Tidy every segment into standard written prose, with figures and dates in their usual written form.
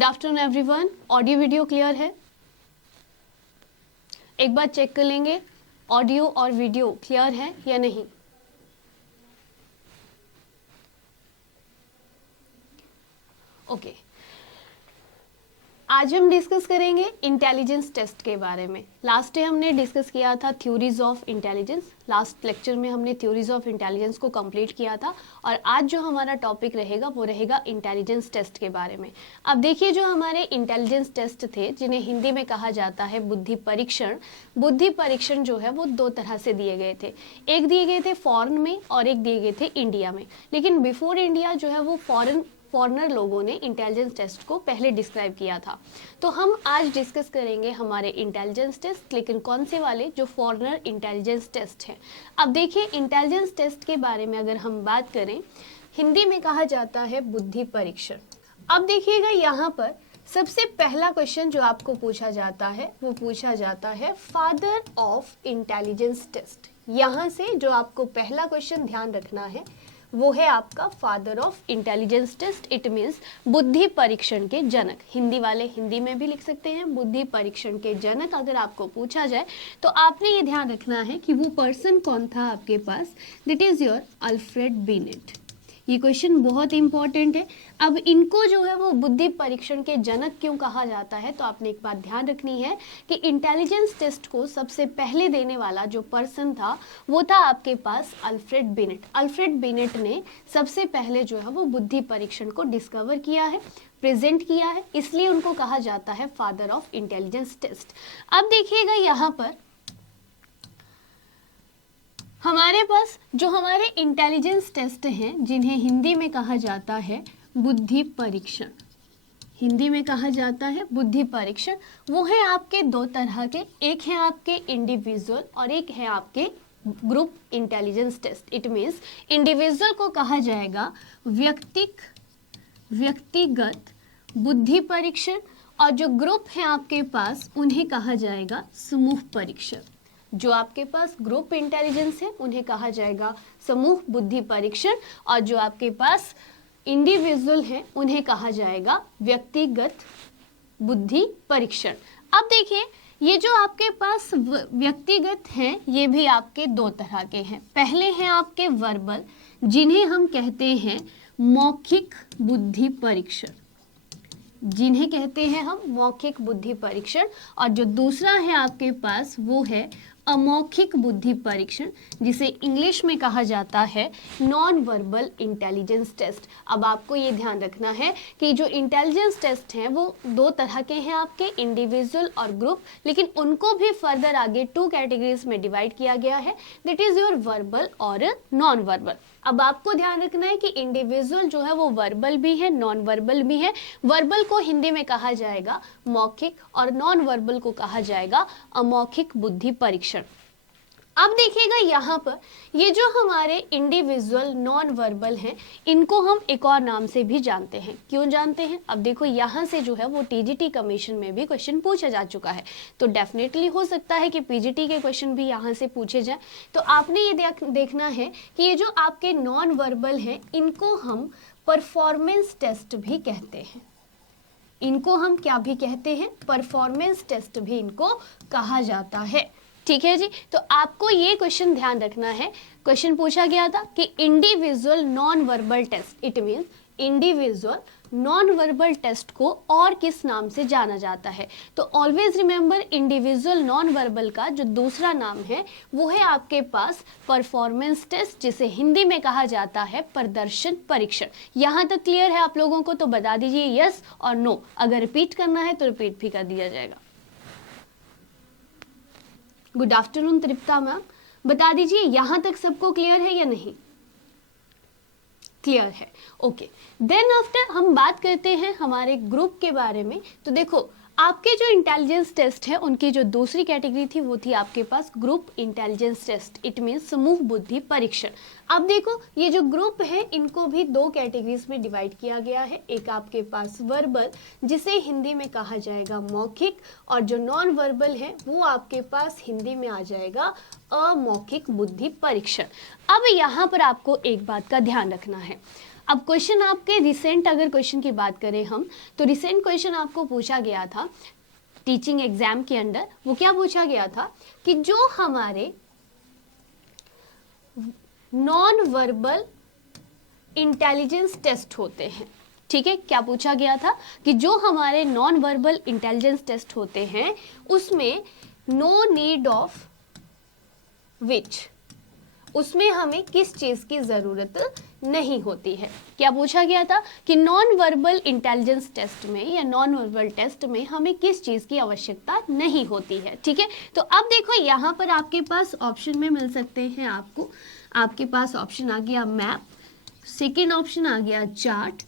Good afternoon everyone. Audio video clear है? एक बार check कर लेंगे ऑडियो और वीडियो क्लियर है या नहीं। ओके, आज हम डिस्कस करेंगे इंटेलिजेंस टेस्ट के बारे में। लास्ट डे हमने डिस्कस किया था theories of intelligence. Last lecture में हमने थ्योरीज ऑफ इंटेलिजेंस को कंप्लीट किया था और आज जो हमारा टॉपिक रहेगा वो रहेगा इंटेलिजेंस टेस्ट के बारे में। अब देखिए, जो हमारे इंटेलिजेंस टेस्ट थे जिन्हें हिंदी में कहा जाता है बुद्धि परीक्षण, बुद्धि परीक्षण जो है वो दो तरह से दिए गए थे। एक दिए गए थे फॉरेन में और एक दिए गए थे इंडिया में। लेकिन बिफोर इंडिया जो है वो फॉरेनर लोगों ने इंटेलिजेंस टेस्ट को पहले डिस्क्राइब किया था। तो हम आज डिस्कस करेंगे हमारे इंटेलिजेंस टेस्ट, लेकिन कौन से वाले, जो फॉरेनर इंटेलिजेंस टेस्ट हैं। अब देखिए, इंटेलिजेंस टेस्ट के बारे में अगर हम बात करें, हिंदी में कहा जाता है बुद्धि परीक्षण। अब देखिएगा, यहाँ पर सबसे पहला क्वेश्चन जो आपको पूछा जाता है वो पूछा जाता है फादर ऑफ इंटेलिजेंस टेस्ट। यहाँ से जो आपको पहला क्वेश्चन ध्यान रखना है वो है आपका father of intelligence test. It means बुद्धि परीक्षण के जनक। हिंदी वाले हिंदी में भी लिख सकते हैं बुद्धि परीक्षण के जनक। अगर आपको पूछा जाए तो आपने ये ध्यान रखना है कि वो पर्सन कौन था आपके पास। That is your Alfred Binet. ये क्वेश्चन बहुत इंपॉर्टेंट है। अब इनको जो है वो बुद्धि परीक्षण के जनक क्यों कहा जाता है, तो आपने एक बात ध्यान रखनी है कि इंटेलिजेंस टेस्ट को सबसे पहले देने वाला जो पर्सन था वो था आपके पास अल्फ्रेड बिनेट। अल्फ्रेड बिनेट ने सबसे पहले जो है वो बुद्धि परीक्षण को डिस्कवर किया है, प्रेजेंट किया है, इसलिए उनको कहा जाता है फादर ऑफ इंटेलिजेंस टेस्ट। अब देखिएगा, यहाँ पर हमारे पास जो हमारे इंटेलिजेंस टेस्ट हैं जिन्हें हिंदी में कहा जाता है बुद्धि परीक्षण, हिंदी में कहा जाता है बुद्धि परीक्षण, वो है आपके दो तरह के। एक है आपके इंडिविजुअल और एक है आपके group intelligence test. It means individual को कहा जाएगा व्यक्तिगत बुद्धि परीक्षण और जो ग्रुप है आपके पास उन्हें कहा जाएगा समूह परीक्षण। जो आपके पास ग्रुप इंटेलिजेंस है उन्हें कहा जाएगा समूह बुद्धि परीक्षण और जो आपके पास इंडिविजुअल है उन्हें कहा जाएगा व्यक्तिगत बुद्धि परीक्षण। अब देखिए, ये जो आपके पास व्यक्तिगत हैं ये भी आपके दो तरह के हैं। पहले हैं आपके वर्बल, जिन्हें हम कहते हैं मौखिक बुद्धि परीक्षण, जिन्हें कहते हैं हम मौखिक बुद्धि परीक्षण। और जो दूसरा है आपके पास वो है अमौखिक बुद्धि परीक्षण, जिसे इंग्लिश में कहा जाता है नॉन वर्बल इंटेलिजेंस टेस्ट। अब आपको ये ध्यान रखना है कि जो इंटेलिजेंस टेस्ट हैं वो दो तरह के हैं आपके, इंडिविजुअल और ग्रुप, लेकिन उनको भी फर्दर आगे टू कैटेगरीज में डिवाइड किया गया है। दैट इज योर वर्बल और नॉन वर्बल। अब आपको ध्यान रखना है कि इंडिविजुअल जो है वो वर्बल भी है, नॉन वर्बल भी है। वर्बल को हिंदी में कहा जाएगा मौखिक और नॉन वर्बल को कहा जाएगा अमौखिक बुद्धि परीक्षण। अब देखिएगा, यहाँ पर ये जो हमारे इंडिविजुअल नॉन वर्बल हैं इनको हम एक और नाम से भी जानते हैं। क्यों जानते हैं? अब देखो, यहाँ से जो है वो टीजीटी कमीशन में भी क्वेश्चन पूछा जा चुका है, तो डेफिनेटली हो सकता है कि पीजीटी के क्वेश्चन भी यहाँ से पूछे जाए। तो आपने ये देखना है कि ये जो आपके नॉन वर्बल हैं इनको हम परफॉर्मेंस टेस्ट भी कहते हैं। इनको हम क्या भी कहते हैं? परफॉर्मेंस टेस्ट भी इनको कहा जाता है। ठीक है जी। तो आपको ये क्वेश्चन ध्यान रखना है, क्वेश्चन पूछा गया था कि individual non verbal test, it means individual non verbal test को और किस नाम से जाना जाता है। तो always remember, individual non verbal का जो दूसरा नाम है वो है आपके पास परफॉर्मेंस टेस्ट, जिसे हिंदी में कहा जाता है प्रदर्शन परीक्षण। यहाँ तक क्लियर है आप लोगों को? तो बता दीजिए यस और नो। अगर रिपीट करना है तो रिपीट भी कर दिया जाएगा। गुड आफ्टरनून तृप्ता मैम, बता दीजिए यहाँ तक सबको क्लियर है या नहीं? क्लियर है, ओके। देन आफ्टर हम बात करते हैं हमारे ग्रुप के बारे में। तो देखो, आपके जो इंटेलिजेंस टेस्ट है उनकी जो दूसरी कैटेगरी थी वो थी आपके पास group intelligence test, it means समूह बुद्धि परीक्षण। अब देखो, ये जो ग्रुप है इनको भी दो कैटेगरीज में डिवाइड किया गया है। एक आपके पास वर्बल, जिसे हिंदी में कहा जाएगा मौखिक, और जो नॉन वर्बल है वो आपके पास हिंदी में आ जाएगा अमौखिक बुद्धि परीक्षण। अब यहाँ पर आपको एक बात का ध्यान रखना है। अब क्वेश्चन आपके रिसेंट अगर क्वेश्चन की बात करें हम, तो रिसेंट क्वेश्चन आपको पूछा गया था टीचिंग एग्जाम के अंदर। वो क्या पूछा गया था कि जो हमारे नॉन वर्बल इंटेलिजेंस टेस्ट होते हैं, ठीक है, क्या पूछा गया था कि जो हमारे नॉन वर्बल इंटेलिजेंस टेस्ट होते हैं उसमें नो नीड ऑफ विच, उसमें हमें किस चीज की जरूरत नहीं होती है। क्या पूछा गया था कि नॉन वर्बल इंटेलिजेंस टेस्ट में या नॉन वर्बल टेस्ट में हमें किस चीज की आवश्यकता नहीं होती है, ठीक है। तो अब देखो यहाँ पर आपके पास ऑप्शन में मिल सकते हैं आपको, आपके पास ऑप्शन आ गया मैप, सेकेंड ऑप्शन आ गया चार्ट,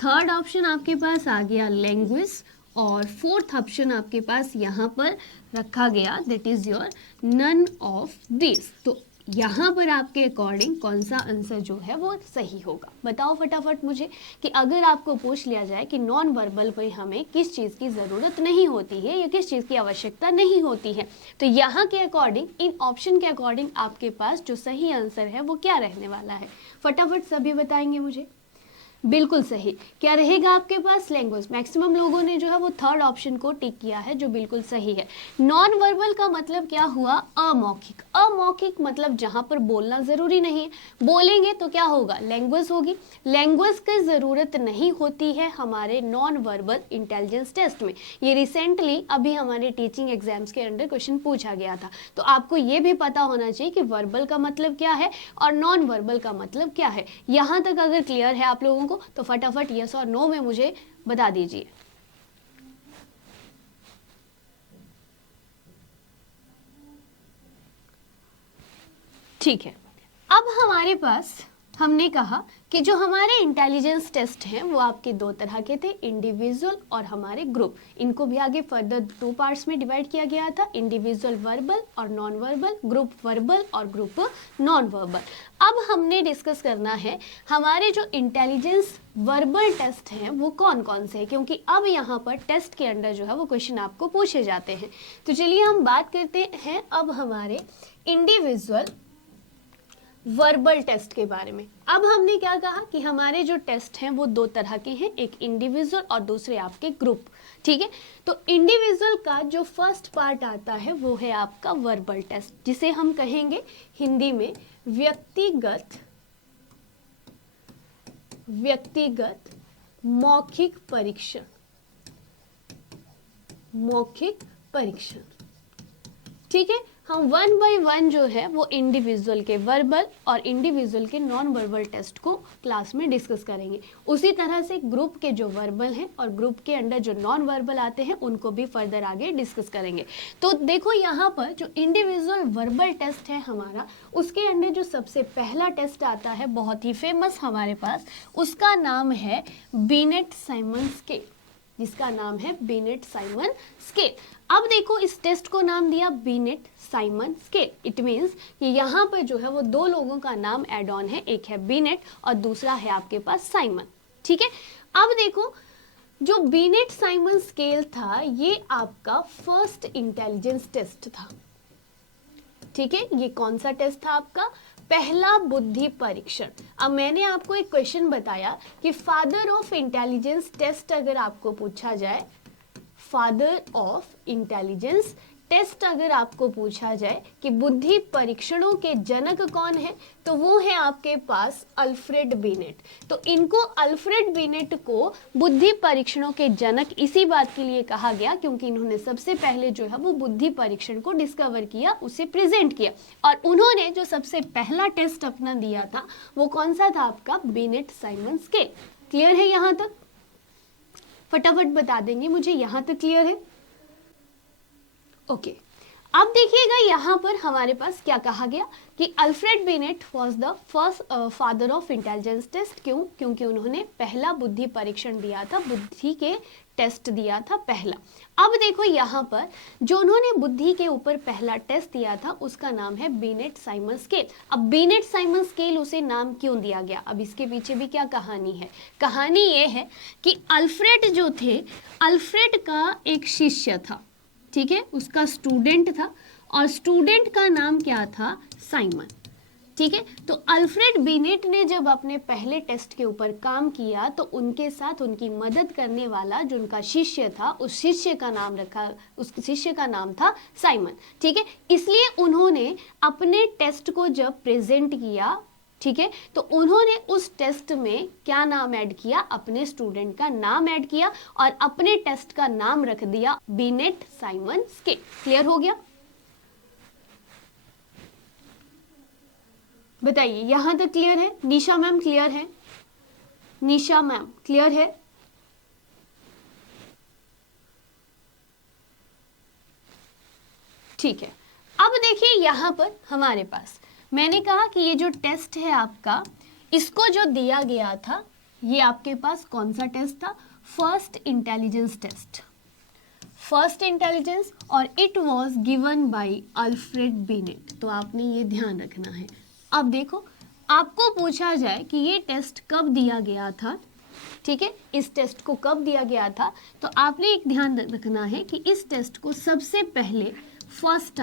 थर्ड ऑप्शन आपके पास आ गया लैंग्वेज, और फोर्थ ऑप्शन आपके पास यहाँ पर रखा गया that is your none of this. तो यहाँ पर आपके अकॉर्डिंग कौन सा आंसर जो है वो सही होगा, बताओ फटाफट मुझे कि अगर आपको पूछ लिया जाए कि नॉन वर्बल में हमें किस चीज़ की ज़रूरत नहीं होती है या किस चीज़ की आवश्यकता नहीं होती है, तो यहाँ के अकॉर्डिंग, इन ऑप्शन के अकॉर्डिंग आपके पास जो सही आंसर है वो क्या रहने वाला है, फटाफट सभी बताएंगे मुझे। बिल्कुल सही क्या रहेगा आपके पास, लैंग्वेज। मैक्सिमम लोगों ने जो है वो थर्ड ऑप्शन को टिक किया है जो बिल्कुल सही है। नॉन वर्बल का मतलब क्या हुआ, अमौखिक। अमौखिक मतलब जहां पर बोलना जरूरी नहीं है, बोलेंगे तो क्या होगा, लैंग्वेज होगी। लैंग्वेज की जरूरत नहीं होती है हमारे नॉन वर्बल इंटेलिजेंस टेस्ट में। ये रिसेंटली अभी हमारे टीचिंग एग्जाम्स के अंडर क्वेश्चन पूछा गया था, तो आपको ये भी पता होना चाहिए कि वर्बल का मतलब क्या है और नॉन वर्बल का मतलब क्या है। यहां तक अगर क्लियर है आप लोगों को तो फटाफट यस और नो में मुझे बता दीजिए। ठीक है, अब हमारे पास हमने कहा कि जो हमारे इंटेलिजेंस टेस्ट हैं वो आपके दो तरह के थे, इंडिविजुअल और हमारे ग्रुप। इनको भी आगे फर्दर 2 पार्ट्स में डिवाइड किया गया था, इंडिविजुअल वर्बल और नॉन वर्बल, ग्रुप वर्बल और ग्रुप नॉन वर्बल। अब हमने डिस्कस करना है हमारे जो इंटेलिजेंस वर्बल टेस्ट हैं वो कौन कौन से हैं, क्योंकि अब यहाँ पर टेस्ट के अंदर जो है वो क्वेश्चन आपको पूछे जाते हैं। तो चलिए हम बात करते हैं अब हमारे इंडिविजुअल वर्बल टेस्ट के बारे में। अब हमने क्या कहा कि हमारे जो टेस्ट हैं वो 2 तरह के हैं, एक इंडिविजुअल और दूसरे आपके ग्रुप, ठीक है। तो इंडिविजुअल का जो फर्स्ट पार्ट आता है वो है आपका वर्बल टेस्ट, जिसे हम कहेंगे हिंदी में व्यक्तिगत मौखिक परीक्षण, मौखिक परीक्षण, ठीक है। हम 1 बाय 1 जो है वो इंडिविजुअल के वर्बल और इंडिविजुअल के नॉन वर्बल टेस्ट को क्लास में डिस्कस करेंगे। उसी तरह से ग्रुप के जो वर्बल हैं और ग्रुप के अंदर जो नॉन वर्बल आते हैं उनको भी फर्दर आगे डिस्कस करेंगे। तो देखो यहाँ पर जो इंडिविजुअल वर्बल टेस्ट है हमारा, उसके अंदर जो सबसे पहला टेस्ट आता है बहुत ही फेमस हमारे पास, उसका नाम है बिनेट-साइमन स्केल, जिसका नाम है बिनेट-साइमन स्केल। अब देखो इस टेस्ट को नाम दिया बिनेट-साइमन स्केल, इट मीन्स कि यहाँ पर जो है वो 2 लोगों का नाम एड ऑन है, एक है बिनेट और दूसरा है आपके पास साइमन, ठीक है। अब देखो जो बिनेट-साइमन स्केल था ये आपका फर्स्ट इंटेलिजेंस टेस्ट था, ठीक है। ये कौन सा टेस्ट था आपका, पहला बुद्धि परीक्षण। अब मैंने आपको एक क्वेश्चन बताया कि फादर ऑफ इंटेलिजेंस टेस्ट अगर आपको पूछा जाए, फादर ऑफ इंटेलिजेंस टेस्ट अगर आपको पूछा जाए कि बुद्धि परीक्षणों के जनक कौन है, तो वो है आपके पास अल्फ्रेड बिनेट। तो इनको अल्फ्रेड बिनेट को बुद्धि परीक्षणों के जनक इसी बात के लिए कहा गया क्योंकि इन्होंने सबसे पहले जो है वो बुद्धि परीक्षण को डिस्कवर किया, उसे प्रेजेंट किया, और उन्होंने जो सबसे पहला टेस्ट अपना दिया था वो कौन सा था आपका, बिनेट-साइमन स्केल। क्लियर है यहाँ तक, फटाफट बता देंगे मुझे, यहाँ तक क्लियर है, ओके। अब देखिएगा यहाँ पर हमारे पास क्या कहा गया कि Alfred Binet was the first father of intelligence test. क्यों, क्योंकि उन्होंने पहला बुद्धि परीक्षण दिया था, बुद्धि के टेस्ट दिया था पहला। अब देखो यहाँ पर जो उन्होंने बुद्धि के ऊपर पहला टेस्ट दिया था उसका नाम है बिनेट-साइमन स्केल। अब बिनेट-साइमन स्केल उसे नाम क्यों दिया गया, अब इसके पीछे भी क्या कहानी है। कहानी ये है कि अल्फ्रेड जो थे, अल्फ्रेड का एक शिष्य था, ठीक है, उसका स्टूडेंट था और स्टूडेंट का नाम क्या था, साइमन, ठीक है। तो अल्फ्रेड बिनेट ने जब अपने पहले टेस्ट के ऊपर काम किया तो उनके साथ उनकी मदद करने वाला जो उनका शिष्य था, उस शिष्य का नाम था साइमन। ठीक है, इसलिए उन्होंने अपने टेस्ट को जब प्रेजेंट किया, ठीक है, तो उन्होंने उस टेस्ट में क्या नाम ऐड किया, अपने स्टूडेंट का नाम ऐड किया और अपने टेस्ट का नाम रख दिया बिनेट साइमन स्केल। क्लियर हो गया? बताइए, यहां तक क्लियर है? निशा मैम क्लियर है? निशा मैम क्लियर है? ठीक है। अब देखिए यहां पर हमारे पास मैंने कहा कि ये जो टेस्ट है आपका, इसको जो दिया गया था, ये आपके पास कौन सा टेस्ट था? First intelligence test, first intelligence, और it was given by Alfred Binet. तो आपने ये ध्यान रखना है। अब देखो, आपको पूछा जाए कि ये टेस्ट कब दिया गया था, ठीक है, इस टेस्ट को कब दिया गया था, तो आपने एक ध्यान रखना है कि इस टेस्ट को सबसे पहले फर्स्ट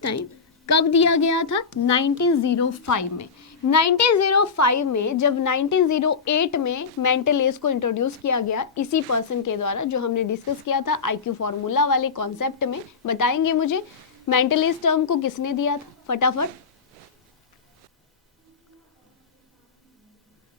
टाइम कब दिया गया था? 1905 में। 1905 में जब 1908 में मेंटल एज को इंट्रोड्यूस किया गया इसी पर्सन के द्वारा, जो हमने डिस्कस किया था आईक्यू फॉर्मूला वाले कॉन्सेप्ट में। बताएंगे मुझे मेंटल एज टर्म को किसने दिया था? फटाफट।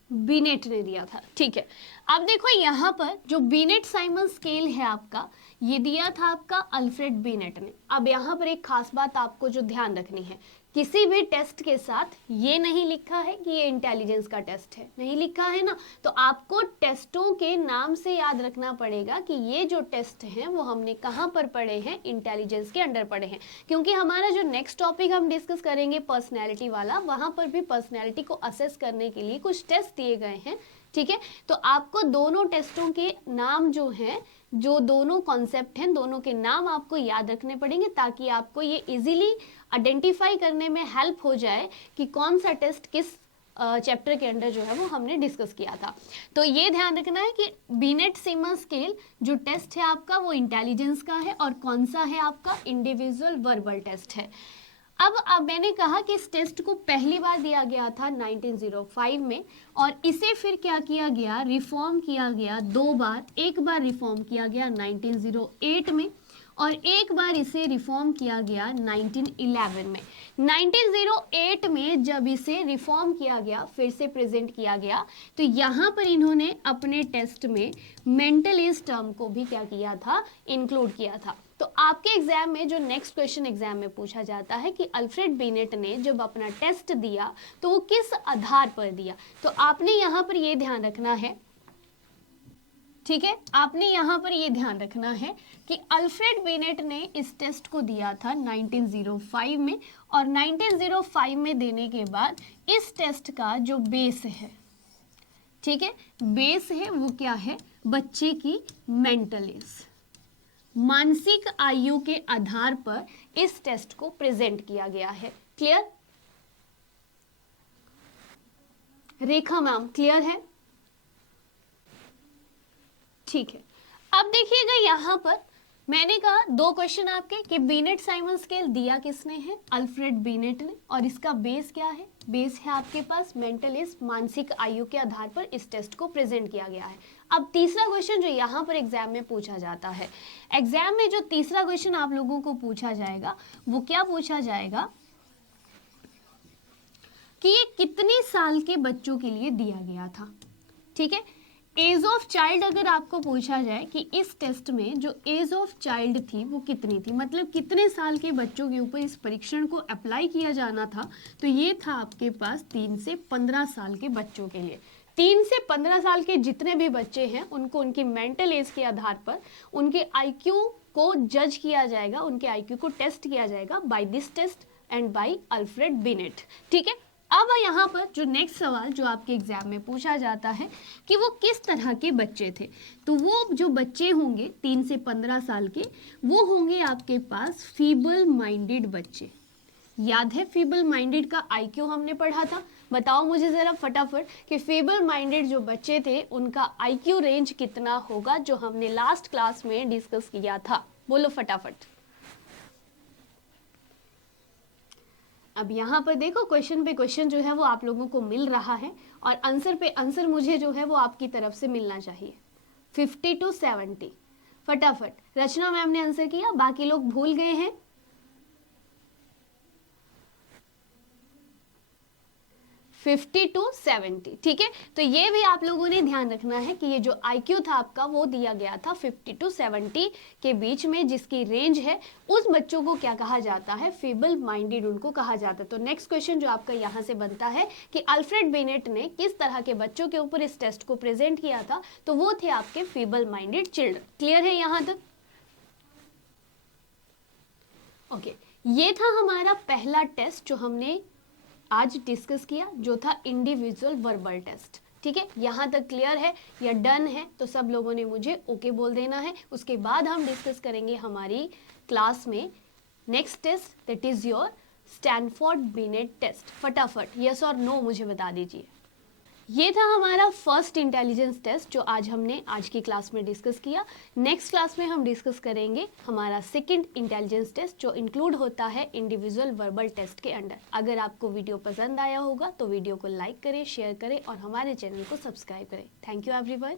बिनेट ने दिया था। ठीक है, अब देखो यहां पर जो बिनेट साइमन स्केल है आपका, ये दिया था आपका अल्फ्रेड बिनेट ने। अब यहां पर एक खास बात आपको जो ध्यान रखनी है, किसी भी टेस्ट के साथ ये नहीं लिखा है कि ये इंटेलिजेंस का टेस्ट है, नहीं लिखा है ना। तो आपको टेस्टों के नाम से याद रखना पड़ेगा कि ये जो टेस्ट हैं वो हमने कहाँ पर पढ़े हैं? इंटेलिजेंस के अंडर पढ़े हैं। क्योंकि हमारा जो नेक्स्ट टॉपिक हम डिस्कस करेंगे पर्सनैलिटी वाला, वहां पर भी पर्सनैलिटी को असेस करने के लिए कुछ टेस्ट दिए गए हैं। ठीक है, तो आपको दोनों टेस्टों के नाम जो हैं, जो दोनों कॉन्सेप्ट हैं, दोनों के नाम आपको याद रखने पड़ेंगे ताकि आपको ये इजीली आइडेंटिफाई करने में हेल्प हो जाए कि कौन सा टेस्ट किस चैप्टर के अंडर जो है वो हमने डिस्कस किया था। तो ये ध्यान रखना है कि बिनेट साइमन स्केल जो टेस्ट है आपका वो इंटेलिजेंस का है, और कौन सा है आपका? इंडिविजुअल वर्बल टेस्ट है। अब मैंने कहा कि इस टेस्ट को पहली बार दिया गया था 1905 में, और इसे फिर क्या किया गया? रिफॉर्म किया गया दो बार। एक बार रिफॉर्म किया गया 1908 में, और एक बार इसे रिफॉर्म किया गया 1911 में। 1908 में जब इसे रिफॉर्म किया गया, फिर से प्रेजेंट किया गया, तो यहाँ पर इन्होंने अपने टेस्ट में मेंटल एज टर्म को भी क्या किया था? इंक्लूड किया था। तो आपके एग्जाम में जो नेक्स्ट क्वेश्चन एग्जाम में पूछा जाता है कि अल्फ्रेड बिनेट ने जब अपना टेस्ट दिया तो वो किस आधार पर दिया, तो आपने यहाँ पर ये ध्यान रखना है, ठीक है, आपने यहाँ पर ये ध्यान रखना है कि अल्फ्रेड बिनेट ने इस टेस्ट को दिया था 1905 में, और 1905 में देने के बाद इस टेस्ट का जो बेस है, ठीक है, बेस है वो क्या है? बच्चे की मेंटल एज, मानसिक आयु के आधार पर इस टेस्ट को प्रेजेंट किया गया है। क्लियर? रेखा मैम क्लियर है? ठीक है, अब देखिएगा यहां पर मैंने कहा दो क्वेश्चन आपके कि बिनेट साइमन स्केल दिया किसने है? अल्फ्रेड बिनेट ने, और इसका बेस क्या है? बेस है आपके पास मेंटल एज, मानसिक आयु के आधार पर इस टेस्ट को प्रेजेंट किया गया है। अब तीसरा क्वेश्चन जो यहाँ पर एग्जाम में पूछा जाता है, एग्जाम में जो तीसरा क्वेश्चन आप लोगों को पूछा जाएगा वो क्या पूछा जाएगा कि ये कितने साल के बच्चों के लिए दिया गया था। ठीक है, एज ऑफ चाइल्ड अगर आपको पूछा जाए कि इस टेस्ट में जो एज ऑफ चाइल्ड थी वो कितनी थी, मतलब कितने साल के बच्चों के ऊपर इस परीक्षण को अप्लाई किया जाना था, तो ये था आपके पास 3 से 15 साल के बच्चों के लिए। 3 से 15 साल के जितने भी बच्चे हैं उनको उनकी मेंटल एज के आधार पर उनके आईक्यू को जज किया जाएगा, उनके आईक्यू को टेस्ट किया जाएगा by this test and by Alfred Binet. ठीक है, अब यहाँ पर जो नेक्स्ट सवाल जो आपके एग्जाम में पूछा जाता है कि वो किस तरह के बच्चे थे, तो वो जो बच्चे होंगे 3 से 15 साल के, वो होंगे आपके पास फीबल माइंडेड बच्चे। याद है फीबल माइंडेड का आईक्यू हमने पढ़ा था? बताओ मुझे जरा फटाफट कि फीबल माइंडेड जो बच्चे थे उनका आईक्यू रेंज कितना होगा, जो हमने लास्ट क्लास में डिस्कस किया था। बोलो फटाफट। अब यहाँ पर देखो क्वेश्चन पे क्वेश्चन जो है वो आप लोगों को मिल रहा है और आंसर पे आंसर मुझे जो है वो आपकी तरफ से मिलना चाहिए। 50 to 70 फटाफट। रचना मैम ने आंसर किया, बाकी लोग भूल गए हैं। 50 to 70, ठीक है। तो ये भी आप लोगों ने ध्यान रखना है कि ये जो IQ था आपका वो दिया गया था 50 to 70 के बीच में, जिसकी रेंज है, उस बच्चों को क्या कहा जाता है? फीबल माइंडेड उनको कहा जाता है। तो नेक्स्ट क्वेश्चन जो आपका यहाँ से बनता है कि अल्फ्रेड बिनेट ने किस तरह के बच्चों के ऊपर इस टेस्ट को प्रेजेंट किया था? तो वो थे आपके फीबल माइंडेड चिल्ड्रन। क्लियर है यहाँ तक? ओके, ये था हमारा पहला टेस्ट जो हमने आज डिस्कस किया, जो था इंडिविजुअल वर्बल टेस्ट। ठीक है, यहाँ तक क्लियर है या डन है? तो सब लोगों ने मुझे ओके बोल देना है। उसके बाद हम डिस्कस करेंगे हमारी क्लास में next test, that is your Stanford Binet test. फटाफट यस और नो मुझे बता दीजिए। ये था हमारा फर्स्ट इंटेलिजेंस टेस्ट जो आज हमने आज की क्लास में डिस्कस किया। नेक्स्ट क्लास में हम डिस्कस करेंगे हमारा सेकंड इंटेलिजेंस टेस्ट जो इंक्लूड होता है इंडिविजुअल वर्बल टेस्ट के अंडर। अगर आपको वीडियो पसंद आया होगा तो वीडियो को लाइक करें, शेयर करें और हमारे चैनल को सब्सक्राइब करें। Thank you everyone.